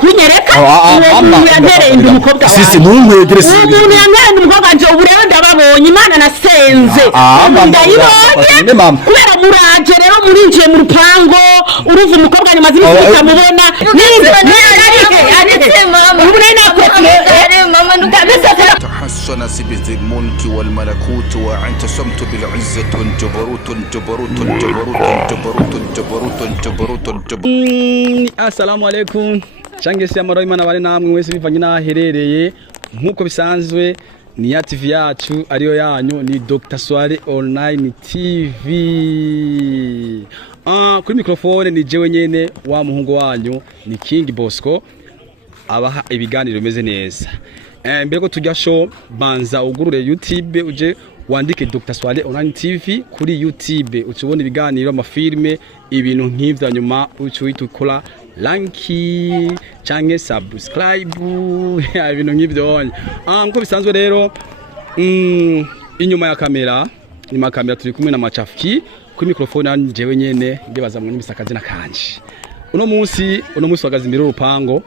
kunyereka uwo muntu yantereye ndi umukobwa wawe sisi ntumwegere sisi umuntu yantereye ndi umukobwa wanje ubu rero ndababonye Imana nasenze ndayibonye kubera muraje rero murinjiye mu rupango uruva umukobwa nyuma z'imisi ukamubona تحسن سبز الملك والملكوت واعتصمت بالعزة جبروت جبروت جبروت جبروت جبروت جبروت. Assalamu alaikum. Change si amaro Imana bari namwe wese bivanye naherereye nkuko bisanzwe ni ya TV yacu ariyo yanyu ni Dr. Swale Online TV. Kuri microphone ni jewe nyene wa muhungu wanyu ni King Bosco abaha ibiganiro bimeze neza. Mbere ko tujya show banza ugurure YouTube uje wandike Dr. Swale Online TV kuri YouTube ucubona ibiganiro amafilme ibintu nk'ivyo nyuma ucuita ukora like canke subscribe ibintu nk'ivyo nko bisanzwe rero inyuma ya kamera turi kumwe na Macafiki kuri microphone jewe nyene ndibaza mu nibisakaje nakanje uno munsi wagaze imbere urupango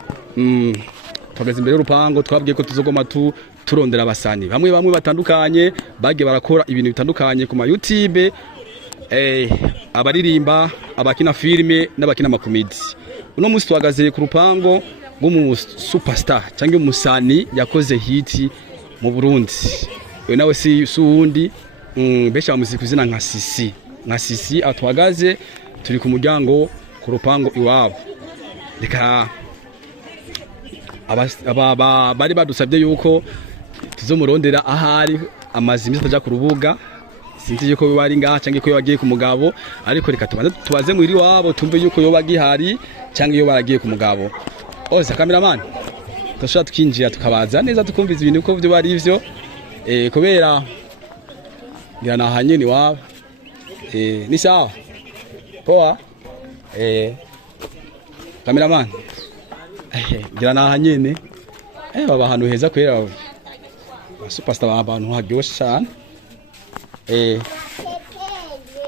twagaze imbere urupango twabwiye ko tuzogoma turondera abasani bamwe batandukanye bagiye barakora ibintu bitandukanye ku ma YouTube abaririmba abakina filme n'abakina makomedi uno munsi twagaze ku rupango rw'umu superstar cyangwa umusani yakoze hit mu Burundi we nawe si uwundi besha bamuzi kuzina nka cisi atwagaze turi ku muryango ku rupango iwabo reka bari badusabye yuko tuzomurondera ahari amazi imisi ataja ku rubuga sinzi yuko bari ngaha cyangwa ko yagiye ku mugabo ariko reka tubaze muri wabo tumve yuko yoba gihari cyangwa iyo baragiye ku mugabo oza cameraman tashaka tukinjira tukabaza neza tukumviza ibintu uko byo bari ivyo kubera ngira nahanye ni wabo ni sawa poa cameraman ngira nahanye baba hanu heza kwera superstar abantu hagyoshe cyane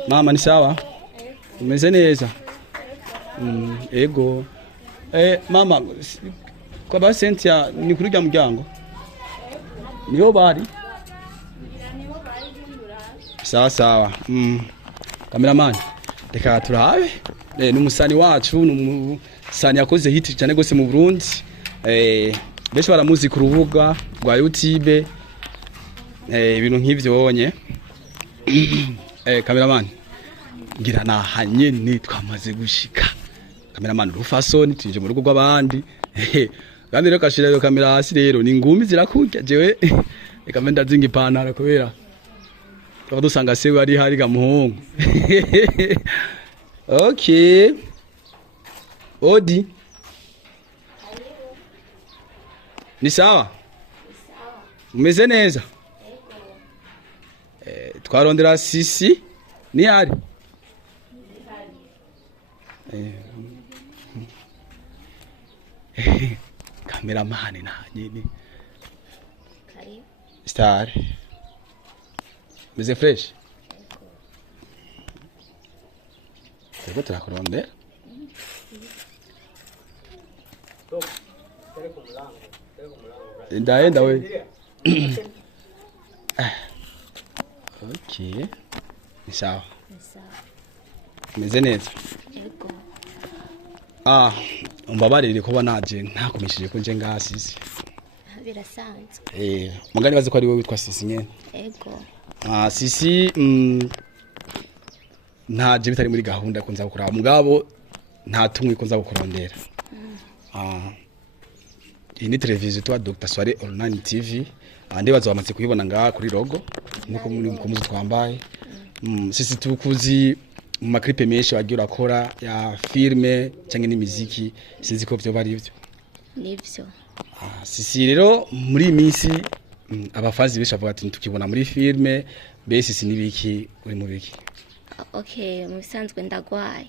mama ni sawa umeze neza ego mama kwa ba Cynthia ni kurujya muryango niyo bari sawa cameraman reka turabe n'umusani wacu n'umusani yakoze hit cyane gose mu Burundi benshi baramuzi ku rubuga rwa YouTube ibintu nk'ivyo wonye cameraman ngira nahanye ni twamaze gushika cameraman rufasoni tuje mu rugo rw'abandi kandi rero kashira yo kamera hasi rero ni ngumi zirakurya jewe reka menda zinga ipantara kubera dusanga sewe ari hari gamuhungu okay odi ni sawa umeze neza twarondera cisi ni hari cameraman na nyine star meze fresh sego turakurondera ndaenda we okay ni sawa meze neza umbabarire ko banaje ntakomishije ko nje ngasisi birasanzwe mugani bazi ko ari wewe witwa Cisi nyene ego Cisi ntaje bitari muri gahunda ko nza gukora mugabo nta tumwe ko nza gukorondera iyi ni televiziyo twa Dr. Swale Online TV ande bazo bamaze kuyibona ngaha kuri logo nuko muri mukomuzi twambaye Cisi tukuzi mu maklipe menshi wagiye urakora ya filme cyangwa n'imiziki sinzi ko byo bari ivyo nivyo Cisi rero muri minsi abafazi besha bavuga ati tukibona muri filme bese sinibiki uri mu biki okay mu bisanzwe ndagwaye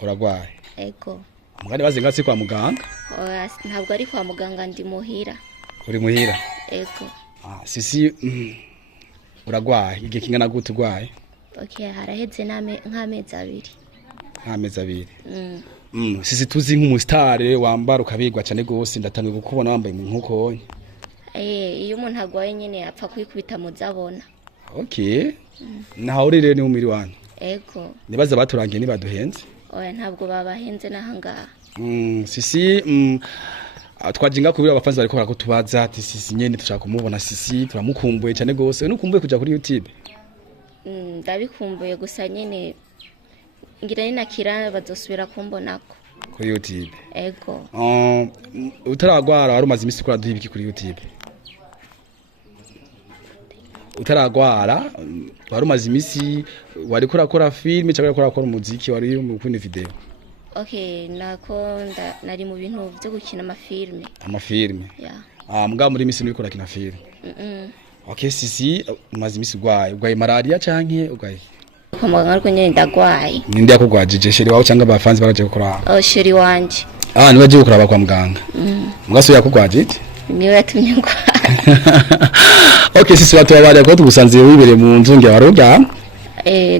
uragwaye ego mugani bazengatse kwa muganga ntabwo ari kwa muganga ndi muhira uri muhira ego Cisi uragwaye igihe kingana gute urwaye okay haraheze nk'amezi abiri Sisi tuzi nk'umusitare wambara ukabigwa cyane gose ndatangiye gukubona wambaye nkuko iyo umuntu agwaye nyene apfa kwikubita muzabona. Okay. Naho rero ni umiri wanyu. Ego. Nibaza baturangiye ni baduhenze. Oya ntabwo babahenze nahangaha. Sisi twajinga kubira abafanzi bariko barakutubaza ati Sisi nyene tushaka kumubona Sisi turamukumbuye cyane gose nukumbuye kuja kuri YouTube. Ndabikumbuye gusa nyene ngira ni nakira bazosubira kumbonako kuri YouTube. Ego. Utaragwara wari umaze imisi kora duhibiki kuri YouTube. Utaragwara wari umaze imisi wari kurakora film cyangwa kurakora umuziki wari mu kune video. Okay, nari mu bintu byo gukina amafilme. Amafilme. Yeah. Mugabo muri imisi niko rakina film. Okay, Sisi umaze imisi ugwaye malaria canke ugwaye? Kwa muganga ariko nyene ndagwaye. Ninde yakugwajije sheri wawe cyangwa abafanzi baraje gukora? Sheri wanje. Nibaje gukora kwa muganga. Mugaso yakugwajije? Niwe yatumye ngwa. Okay, Sisi watu wabari ko tugusanze wibere mu nzu nge warurya?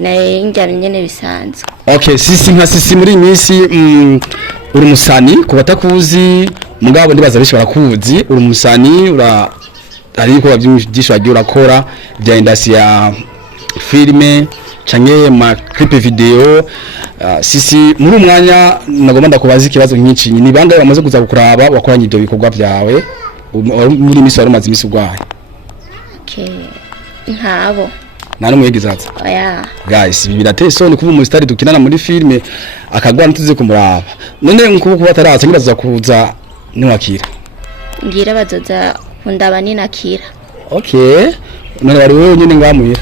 Naye njyana nyene bisanzwe. Okay, Sisi nka Sisi muri imisi uri musani kubatakuzi mugabo ndibaza bishi barakuzi uri musani ariko bavyinshi wagiye urakora bya indasi ya filme canke ma clip video. Sisi muri umwanya nagomba ndakubaza ikibazo nk'iki ni banga bamaze kuza gukuraba wakoranye ibyo bikorwa byawe muri imisi wari umaze imisi ugwaye? Okay, ntabo nari mwegizaza. Oya Guys birateye soni kuba umusitari dukinana muri filme akagwana tuze kumuraba none nkuko bataratse ngibaza kuza niwakira ngira bazoza kundaba ni nakira. Okay, none bari wewe nyine ngamuhira?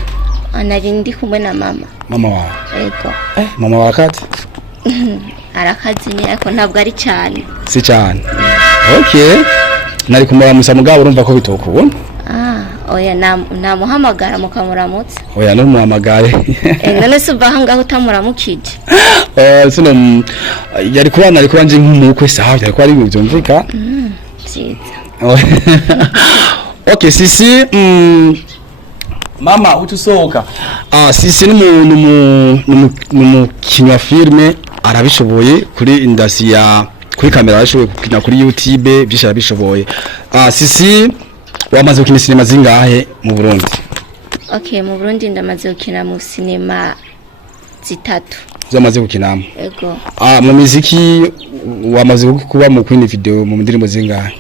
Nari ndi kumwe na mama. Mama wawe? Ego. Mama wawe akati? Arakazi ni ariko ntabwo ari cyane. Si cyane. Okay, nari kumuramusa mugabo urumva ko bitokubona? Oya namuhamagara mukamuramutse. Oya no muhamagare. None subaha ngaho utamuramukije. Sino yari kubana ari kuranje nk'umukwe sawa yari kwari byumvika. Cyiza. Okay, Sisi mama utusohoka. Sisi n'umukinnyi wa filme arabishoboye kuri indasi ya kuri kamera arashoboye gukina kuri YouTube byinshi arabishoboye. Sisi wamaze gukina sinema zingahe mu Burundi? Okay, mu Burundi ndamaze gukina mu sinema 3. Zamaze gukinamo? Ego. Mu muziki wamaze kuba mu kwini video mu ndirimbo zingahe?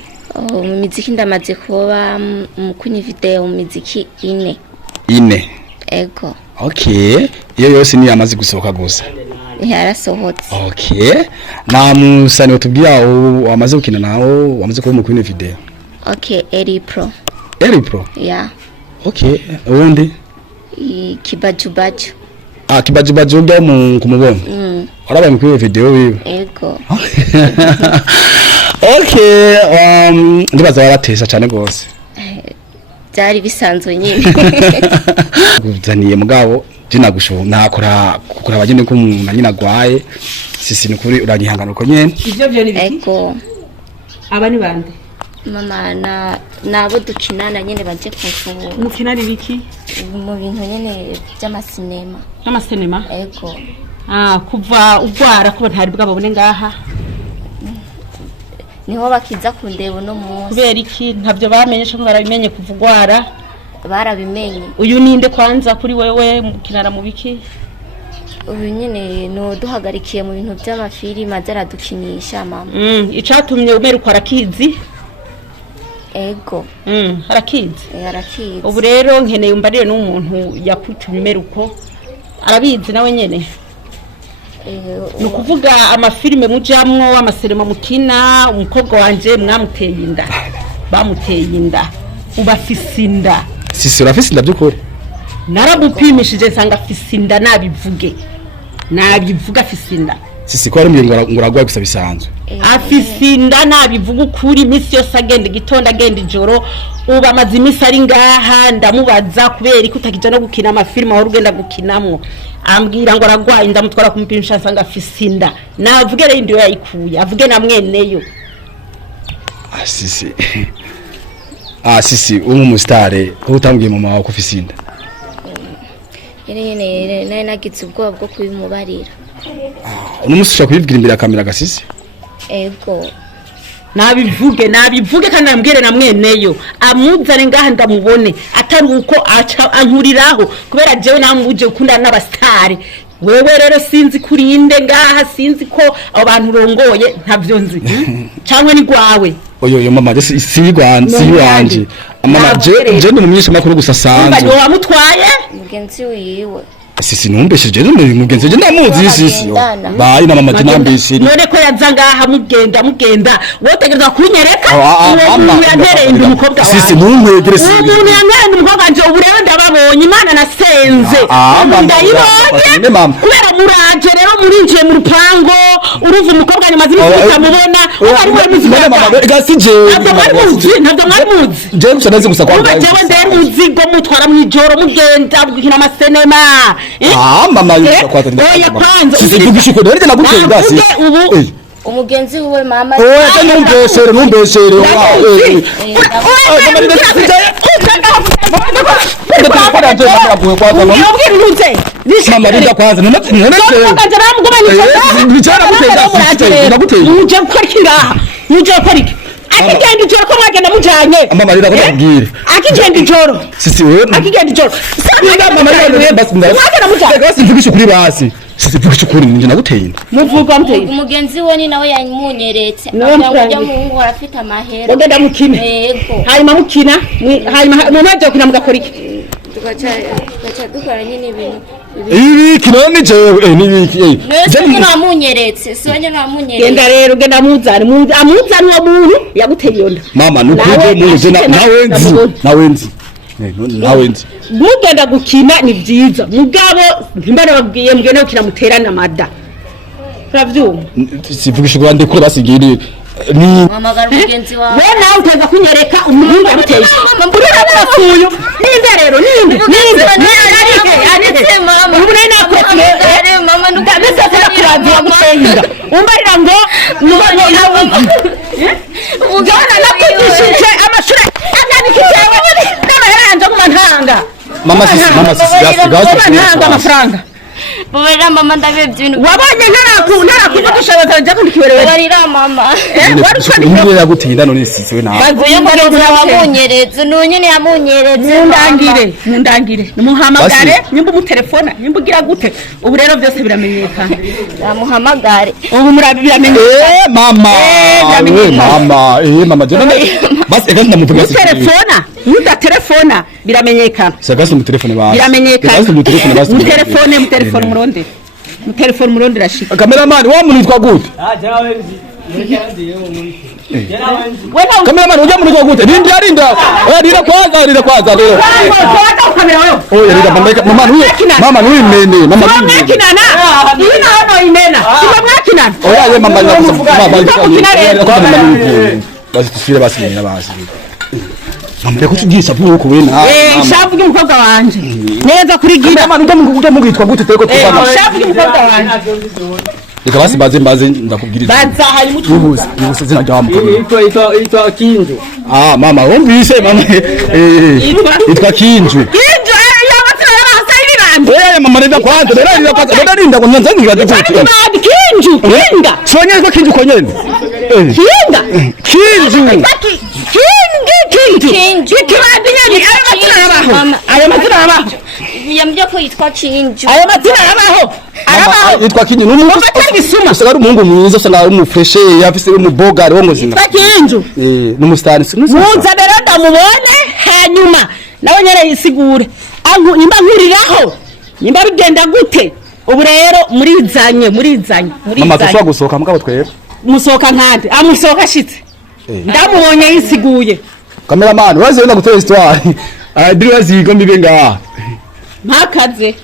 Mu muziki ndamaze kuba mu kwini video mu muziki 4. 4? Ego. Okay, iyo yose ni yamaze gusohoka gusa? Yarasohotse. Okay, na musani utubwira wamaze gukina nawo wamaze kuba mu kwini video? Okay, Eri Pro. Eri Pro? Yeah. Okay, undi? Kibajubaju. Kibajubaju ujya kumubona? Warabaye mu kwini video wiwe? Ego. Okay, ndibaza waratesa cyane gose. Byari bisanzwe nyine. Guzaniye mugabo jina gusho nakora kukora abagene ko nyina gwaye Sisi nukuri uranyihangana uko nyene. Ivyo byo ni biki? Ego. Aba ni bande? Mama nabo dukinana nyene baje kunsubura. Mukina ni biki? Mu bintu nyene by'amasinema. N'amasinema? Ego. Kuva ugwara kuba ntari bwabone ngaha. Niho bakiza kundeba no munsi. Kubera iki ntavyo bamenye cyo barabimenye kuvugwara? Barabimenye. Uyu ninde kwanza kuri wewe mukinana mu biki? Uyu nyene no duhagarikiye mu bintu by'amafilime azara dukinisha mama. Icatumye umera uko arakizi? Ego. Harakizi. Harakizi. Ubu rero nkeneye umbarire n'umuntu yakutumye umera uko arabizi nawe nyene. Nukuvuga amafilime mujamwo amaserema mukina umukobwa wanje mwamuteye inda. Bamuteye inda. Ubafise inda. Sisi urafise inda byukuri? Narabupimishije nsanga afise inda nabivuge. Nabivuga afise inda. Sisi ko ari nguragwaye gusa bisanzwe. Afise inda nabivuga ukuri imisi yose agenda gitonda agenda ijoro uba amazi imisi ari ngaha ndamubaza kubera iko utakija no gukina amafilime aho rugenda gukinamwo ambwira ngo aragwaye ndamutwara kumupimisha nsanga afise inda navuge rero indiyo yayikuye avuge na mweneyo. Sisi Sisi umusitare utambwiye mama wawe ko ufise inda? Yene nagize ubwoba bwo kubimubarira. uno musi ushaka kubibwira imbere ya kamera gasisi ego nabivuge kandi nambwire na mweneyo amuzane ngaha ndamubone atari uko aca ankuriraho kubera jewe namuje ukunda n'abastari wewe rero sinzi kurinde ngaha sinzi ko abo bantu rongoye ntavyo nzi cyangwa ni gwawe oyo mama si yanje mama je ndi mu myinshi makuru gusa sanzwe umva wamutwaye umugenzi wiwe sisi numbeshije umugenzi je ndamuzi sisi bayi na mama jinambeshije none ko yaza ngaha mugenda wotegereza kunyereka uwo muntu yantereye ndi umukobwa wawe sisi numbegere sisi umuntu yantereye ndi umukobwa wanje ubu rero ndababonye imana nasenze ndayibonye kubera muraje rero murinjiye mu rupango uruva umukobwa nyuma z'imisi mubona ari we muzika gasi je ntabwo mwari muzi je gusa nazi gusa kwa uba jewe ndere muzigo mutwara mwijoro mugenda gukina amasenema mama yuko oya kwanza sisi vugishuko rero nagutenda sisi ubu umugenzi wiwe mama oya numbeshere mama rinda kwanza none uje gukora iki ngaha uje gukora iki akigenda ijoro ko mwagenda mujanye mama rinda kubwira akigenda ijoro sisi wewe akigenda ijoro mama rinda basi mwagenda mujanye basi vugisha kuri basi sisi vugisha kuri nje naguteye muvuga muteye umugenzi we ni nawe yamunyeretse akajya mu ngo arafite amahera ugenda mukina yego hanyuma mukina hanyuma mumaje kukina mugakora iki tugaca dukora nyine ibintu ibi kinoni jewe nibiki nese namunyeretse sonye namunyeretse genda rero genda amuzane uwo muntu yaguteye iyo nda mama nukuje muje nawenzi mugenda gukina ni byiza mugabo ntimbara babwiye mugende gukina muterana amada uravyumva sivugisha Rwanda kure basigiri ni mamagara umugenzi wawe we nawe utaza kunyereka umuhungu yamuteye uri abasuyu ninde rero ninde anetse mama ubu rero nakwetwe mama ndabese ko kuragira gusenga umbarira ngo nubone nawe ujana nakugishije amashuri akandikitewe n'abaheranje mu ntanga mama sisi ntanga amafaranga Bobera mama ndabye ibintu wabonye ntarakuvugisha bataje kundikiwerewe barira mama umwe yagutinda none sisi we nawe bavuye ngo wamunyereze nonyene yamunyereze mundangire numuhamagare nyimba umutelefona nyimba ugira gute ubu rero byose biramenyekana yamuhamagare ubu murabi biramenyekana mama jana basi ega ndamuvuga sisi telefona muda telefona biramenyekana sagase mu telefone basi biramenyekana mu telefone muronde rashika cameraman wa muntu yitwa gute cameraman ujya muntu yitwa gute rinda rira kwaza rero mama nuimene mama mwakinana iyi naho imena siba mwakinana oya mama basi tusire basi basi mama reko tugisha vuba ko wena shavu y'umukobwa wanje neza kuri gira mama ujya mugitwa gute teko tubana shavu y'umukobwa wanje reka basi baze ndakubwiriza baza hari mutu yibuse zina rya mukobwa itwa kinju mama wumvise mama itwa kinju mama rida kwanza rinda ko nyanza ngira gute kinju kinga sonye ko kinju ko nyene kinju kinju ikibandi nyene ayo mazina yabaho yambye ko yitwa kinju ayo mazina yabaho yitwa kinju n'umuntu usanga umuhungu mwiza usanga ari umufreshe yafise umubogari wo muzima kinju n'umustani muza rero ndamubone hanyuma nawe nyene yisigure nimba nkuriraho nimba bigenda gute ubu rero murizanye mama tushobora gusohoka mugabo twera musohoka nkande amusohoka ashitse ndamubonye yisiguye cameraman waze wenda gutera histoire diri wazigo mbibe ngaha mpakaze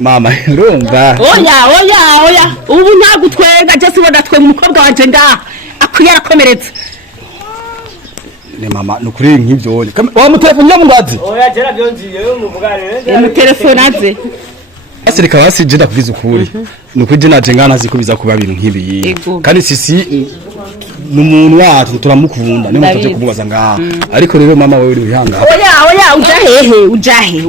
mama urumva oya ubu ntagutwenga je sibona twe umukobwa wanje ngaha akwiye arakomeretse ne mama nukuri nk'ivyo wa mutelefone nyamungazi oya jera byonziye umuvugane mu telefone aze asirika basi je ndakuviza ukuri nukuri je naje ngana zikubiza kuba ibintu nk'ibi kandi sisi numuntu wacu turamukunda niyo mutaje kumubaza ngaha ariko rero mama wewe uri wihanga oya ujahe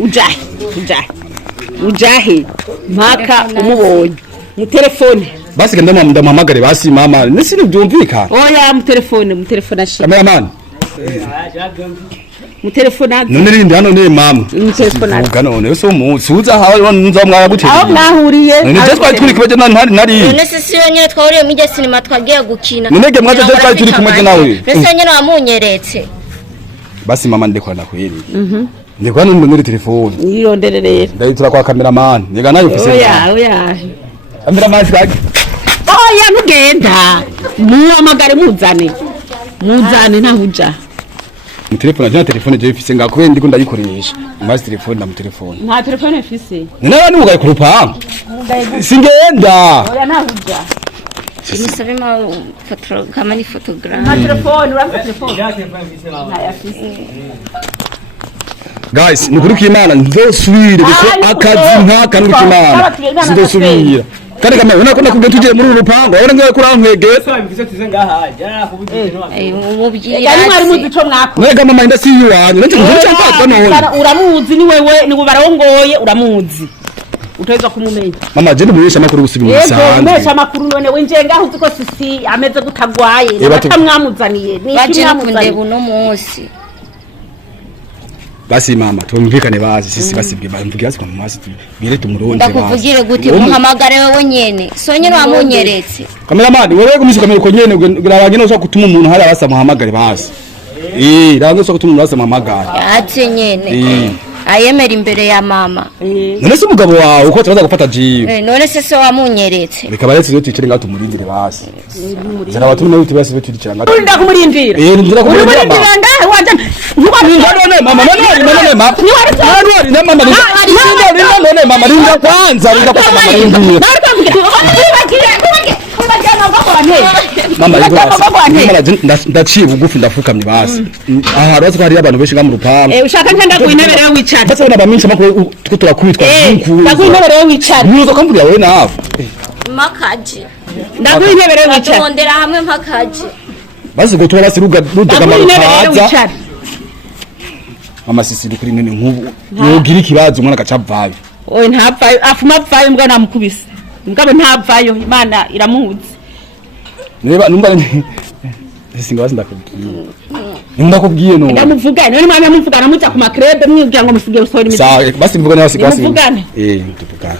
ujahe mpaka umubonye mu telefone basi genda ndamuhamagare basi mama nisi byumvikana oya mu telefone ashika cameraman mu telefone none rindi hano ne mama mu telefone uvuga none so musuza hawe nzo mwaguteye aho mwahuriye none je twari turi kibaje nari none sisi yonyene twahuriye mu sinema twagiye gukina none ge mwaje twari turi kumwe nawe mbese yonyene wamunyeretse basi mama ndekwana kweli ndekwana muri telefone yironderere ndayitura kwa cameraman nega nayo ufise oya cameraman twagi oya nugenda muhamagare muzane ntahuja mu telefone je ufise ngakwe ndiko ndayikoresha mazi telefone mu telefone nta telefone ufise none abantu mugaye ku rupanga singenda oya ntahuja musabe ma foto kama ni photographe nta telefone urafite telefone guys nukuri kimana ndosubire biko akazi nkaka nukuri kimana ndosubira kandi kama unako nakubwe tuje muri urupango ora ngaye kurankwegeza yani mwari muzi ico mwako mwega mama inda siyo wanyu nanje nguri cyamfatwa none uramuzi ni wewe ni barongoye uramuzi utaweza kumumenya mama je ndumuyesha makuru gusiga mu sanze ndumuyesha makuru none wenje ngaho uziko sisi ameze gutagwaye batamwamuzaniye ni iki mwamuzaniye buno munsi basi mama tumvikane bazi sisi basibwe bamvugira asiko mu mazi bire tumuronde bazi ndakuvugire gute muhamagare wewe nyene so nyene wamunyeretse cameraman wewe gumishuka mu konyene urabanye no so gutuma umuntu hari abasa muhamagare bazi rango so gutuma umuntu abasa muhamagare ate nyene ayemera imbere ya mama none se umugabo wawe uko turaza gufata jiwe none se so wamunyeretse bikabaretse yo ticere ngato murindire basi zara watu no utibase betirikira ngato urinda kumurindira ndira kumurindira ngahe waje none mama none mama none mama none mama rinda kwanza rinda kwa mama rinda mama ndaciye bugufi ndafukamye basi aha razo ko hari abantu benshi nga mu rupango ushaka nkanda kuinebere wicara basa bana bamisha makuru tuko turakwitwa ndakuinebere wicara nuzo kamburiya we nawe makaje ndakuinebere wicara ndondera hamwe makaje basi go tura basi ruga marukaza mama sisi dukuri nene nkubu yogira ikibazo umwana gacavaye oye ntapfayo afuma apfayo mbwa namukubise mugabo ntapfayo imana iramuhuze neba numba singabazi ndakubwiye no ndamuvugane none mwanya muvugana muca ku makrebe mwibwira ngo musige usora imizi sawa basi mvugane basi muvugane tuvugane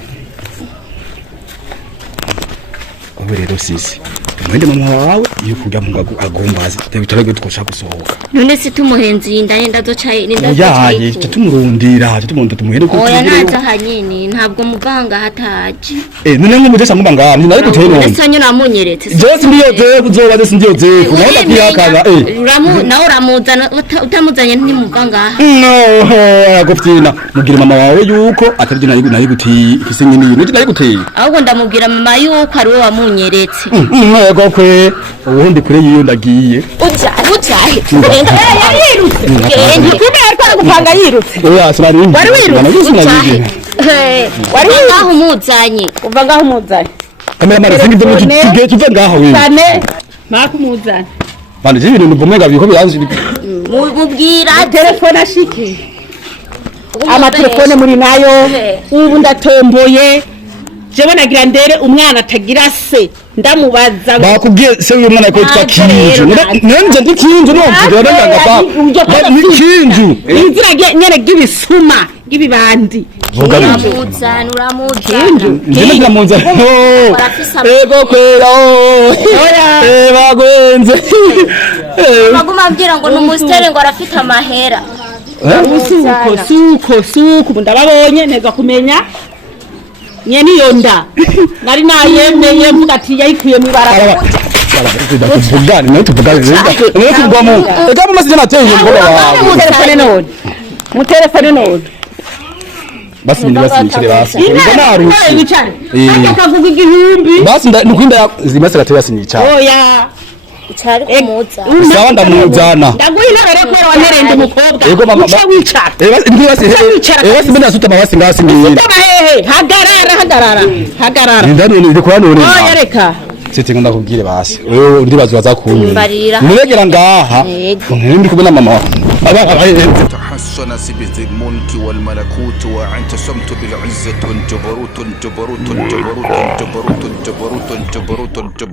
obe rero sisi mwende mama wawe yukuga mungagu agombaza tebitarage tukoshaka gusohoka none se tumuhenzi inda yenda docaye yaye tutumurundira tumuhere ko oya naza hanyini ntabwo muganga hataje none nk'umudesa ngubanga ni nayo guteye none ese nyina amunyeretse je sindiyoze kuzoba je sindiyoze kunaho kwihakana nawe uramuzana utamuzanye ni muganga no agoftina mugire mama wawe yuko atarije nayo gutiye ikisenye ni nje nayo guteye ahubwo ndamubwira mama yuko ari we wamunyeretse yego kwe ubundi kure yiyo ndagiye ujahe yirutse ntikumere ko gupanga yirutse oya sinari wari wirutse wari ngaho umuzanye uva ngaho umuzanye kamera singi byo tugiye tuva ngaho we cyane makumuzanye bande je ibintu mbomega biko biranzi mubwira telefone ashike amatelefone muri nayo ubu ndatomboye jewe nagira ndere umwana atagira se ndamubaza bakubwiye se uyu mwana ko yitwa Kinju nanje ndi Kinju no mvuga ndagapa ni Kinju inzira nyene gibisuma gibibandi uramuzana njye ndamunza ego kwera oya bagwenze baguma mbwira ngo numustere ngo arafite amahera suko ndababonye neza kumenya nyeni yonda nari nayemeye mvuga ati yayikuye mu barabara tuvugane no tuvugane no tugwamo ega mu masije nateye ngo baba mu telefone none basi ndi basi nikire basi narusi akavuga igihumbi basi nukwinda zimase gateye basi nicara oya cyari kumuza sawa ndamuzana ndaguhina rero ko wanterende umukobwa ego mama wicara ndi basi basi mbona suta mabasi ngasi ngini hagarara ndani ndi kwa none oya reka sete ngenda kubwire basi wewe ndibazo bazakunyura muregera ngaha ndi kubona mama تحسن سبت الملك والملكوت وأنت صمت بالعزة جبروت جبروت جبروت جبروت جبروت جبروت جبروت